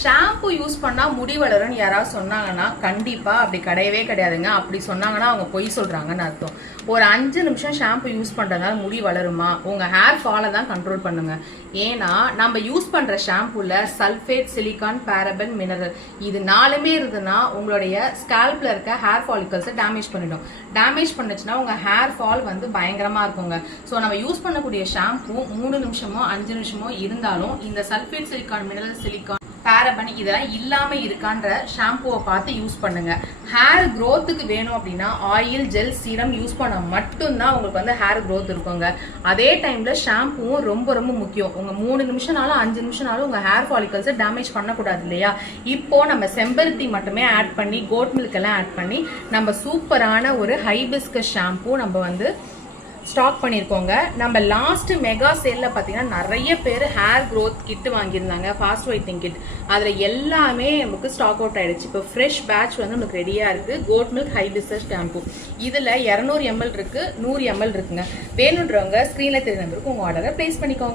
Shampoo use பண்ணா முடி வளரும்னு யாராவது சொன்னாங்கன்னா கண்டிப்பா அப்படி கிடையவே கிடையாதுங்க. அப்படி சொன்னாங்கன்னா அவங்க பொய் சொல்றாங்கன்னு அர்த்தம். ஒரு 5 நிமிஷம் ஷாம்பு யூஸ் பண்றதுனால முடி வளருமா? உங்க ஹேர் ஃபாலை தான் கண்ட்ரோல் பண்ணுங்க. ஏன்னா நம்ம யூஸ் பண்ற ஷாம்புல சல்ஃபேட், சிலிகான், பாரபன், மினரல் இது 4மே இருந்ததுன்னா உங்களுடைய ஸ்கால்ப்ல இருக்க ஹேர் ஃபாலிகல்ஸை டேமேஜ் பண்ணிடும். டேமேஜ் பண்ணுச்சுன்னா உங்க ஹேர் ஃபால் வந்து பயங்கரமா இருக்குங்க. ஸோ நம்ம யூஸ் பண்ணக்கூடிய ஷாம்பு 3 நிமிஷமோ 5 நிமிஷமோ இருந்தாலும் இந்த sulphate, silicon, mineral, silicon, paraben இதெல்லாம் இல்லாம இருக்கான்ற ஷாம்புவை பார்த்து யூஸ் பண்ணுங்க. ஹேர் க்ரோத்துக்கு வேணும் அப்படின்னா ஆயில், ஜெல், சீரம் யூஸ் பண்ண மட்டும்தான் உங்களுக்கு வந்து ஹேர் க்ரோத் இருக்குங்க. அதே டைம்ல ஷாம்புவும் ரொம்ப ரொம்ப முக்கியம். உங்க 3 நிமிஷம்னாலும் 5 நிமிஷம்னாலும் உங்க ஹேர் ஃபாலிகல்ஸை டேமேஜ் பண்ணக்கூடாது இல்லையா? இப்போ நம்ம செம்பருத்தி மட்டுமே ஆட் பண்ணி, கோட் மில்க் எல்லாம் ஆட் பண்ணி நம்ம சூப்பரான ஒரு ஹைபிஸ்கஸ் ஷாம்பு நம்ம வந்து ஸ்டாக் பண்ணியிருக்கோங்க. நம்ம லாஸ்ட் மெகா சேல்ல பார்த்தீங்கன்னா நிறைய பேர் ஹேர் க்ரோத் கிட் வாங்கியிருந்தாங்க, ஃபாஸ்ட் ஒயிட்டிங் கிட். அதில் எல்லாமே நமக்கு ஸ்டாக் அவுட் ஆயிடுச்சு. இப்போ ஃப்ரெஷ் பேட்ச் வந்து நமக்கு ரெடியாக இருக்கு. கோட் மில்க் ஹைபிஸ்கஸ் ஷாம்பு இதில் 200 ml இருக்கு, 100 ml இருக்குங்க. வேணுன்றவங்க ஸ்க்ரீனில் தெரிஞ்ச நம்பருக்கு உங்கள் ஆர்டரை பிளேஸ் பண்ணிக்கோங்க.